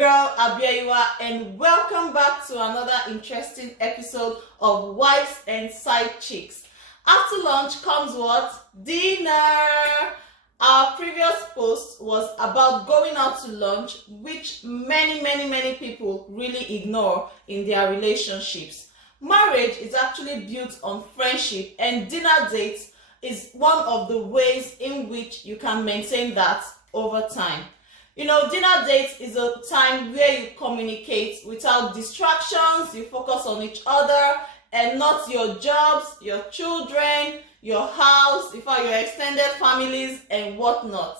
girl Abiaiwa, and welcome back to another interesting episode of Wives and Side Chicks. After lunch comes what? Dinner! Our previous post was about going out to lunch, which many people really ignore in their relationships. Marriage is actually built on friendship, and dinner dates is one of the ways in which you can maintain that over time. You know, dinner dates is a time where you communicate without distractions, you focus on each other and not your jobs, your children, your house, in fact, your extended families and whatnot.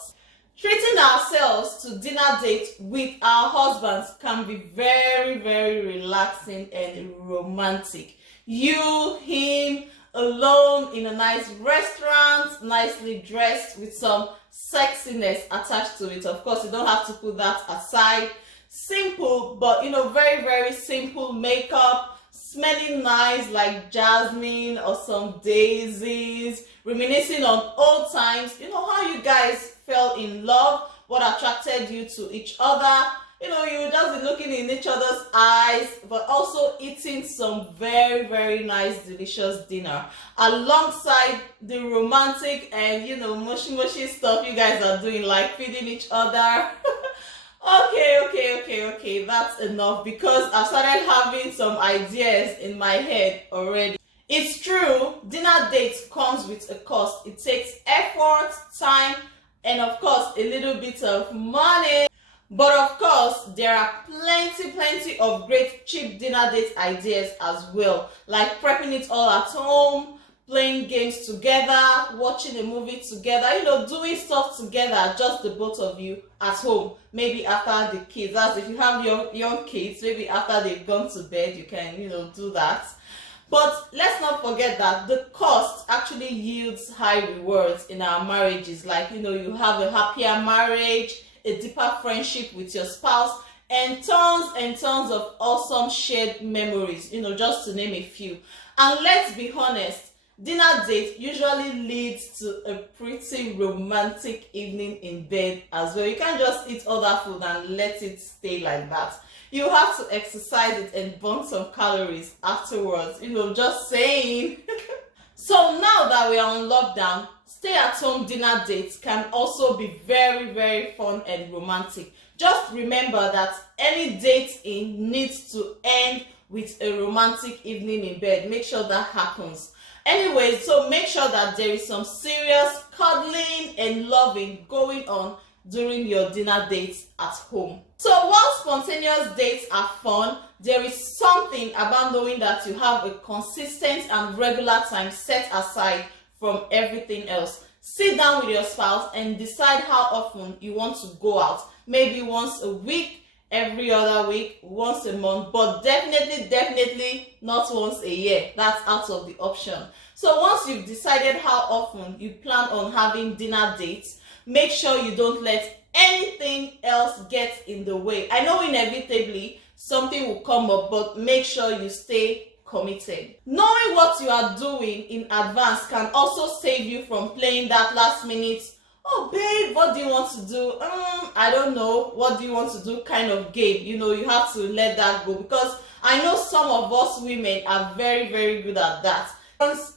Treating ourselves to dinner dates with our husbands can be very relaxing and romantic. You, him, alone in a nice restaurant, nicely dressed with some sexiness attached to it. Of course, you don't have to put that aside. Simple, but you know, very simple makeup, smelling nice like jasmine or some daisies, reminiscing on old times. You know how you guys fell in love, what attracted you to each other. You know, you just be looking in each other's eyes, but also eating some very nice, delicious dinner alongside the romantic and, you know, mushy stuff you guys are doing, like feeding each other. Okay, that's enough because I've started having some ideas in my head already. It's true, dinner dates comes with a cost. It takes effort, time, and of course, a little bit of money. But of course, there are plenty of great cheap dinner date ideas as well, like prepping it all at home, playing games together, watching a movie together, you know, doing stuff together, just the both of you at home. Maybe after the kids, that's if you have young kids, maybe after they've gone to bed, you can, you know, do that. But let's not forget that the cost actually yields high rewards in our marriages. Like, you know, you have a happier marriage, a deeper friendship with your spouse, and tons of awesome shared memories, you know, just to name a few. And let's be honest, dinner date usually leads to a pretty romantic evening in bed as well. You can't just eat other food and let it stay like that. You have to exercise it and burn some calories afterwards, you know, just saying. So now that we are on lockdown, stay-at-home dinner dates can also be very fun and romantic. Just remember that any date in needs to end with a romantic evening in bed. Make sure that happens. Anyway, so make sure that there is some serious cuddling and loving going on during your dinner dates at home. So while spontaneous dates are fun, there is something about knowing that you have a consistent and regular time set aside from everything else. Sit down with your spouse and decide how often you want to go out. Maybe once a week, every other week, once a month, but definitely not once a year. That's out of the option. So once you've decided how often you plan on having dinner dates, make sure you don't let anything else get in the way. I know inevitably something will come up, but make sure you stay committed. Knowing what you are doing in advance can also save you from playing that last minute, oh babe, what do you want to do? I don't know, what do you want to do kind of game. You know, you have to let that go, because I know some of us women are very good at that.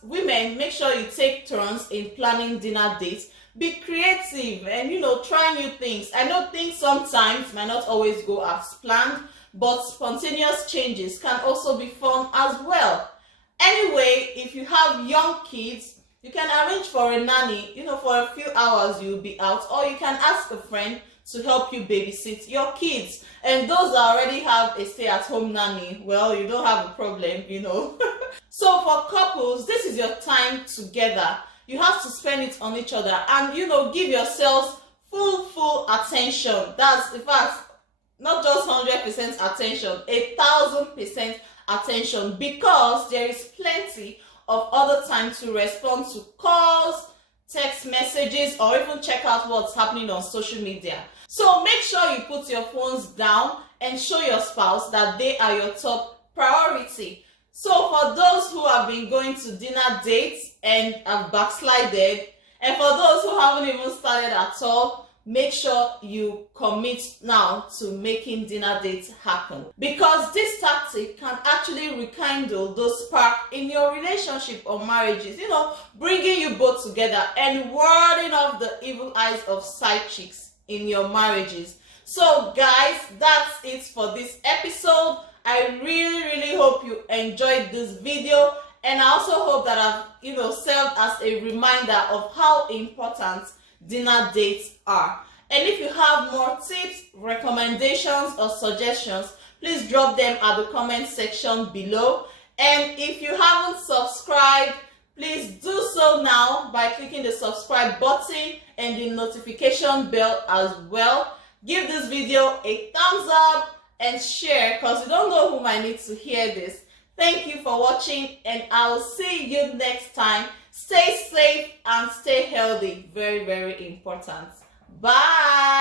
Women, make sure you take turns in planning dinner dates. Be creative and, you know, try new things. I know things sometimes might not always go as planned, but spontaneous changes can also be fun as well. Anyway, if you have young kids, you can arrange for a nanny. You know, for a few hours you'll be out, or you can ask a friend to help you babysit your kids. And those that already have a stay-at-home nanny, well, you don't have a problem, you know. So for couples, this is your time together. You have to spend it on each other and, you know, give yourselves full attention. That's, in fact, not just 100% attention, 1,000% attention, because there is plenty of other time to respond to calls, text messages, or even check out what's happening on social media. So make sure you put your phones down and show your spouse that they are your top priority. So for those who have been going to dinner dates and have backslided, and for those who haven't even started at all, make sure you commit now to making dinner dates happen, because this tactic can actually rekindle those spark in your relationship or marriages, bringing you both together and warding off the evil eyes of side chicks in your marriages. So guys, that's it for this episode. I really hope you enjoyed this video, and I also hope that I've served as a reminder of how important dinner dates are. And if you have more tips, recommendations, or suggestions, please drop them at the comment section below. And if you haven't subscribed, please do so now by clicking the subscribe button and the notification bell as well. Give this video a thumbs up and share, because you don't know who might need to hear this. Thank you for watching, and I'll see you next time. Stay safe and stay healthy. Very important. Bye.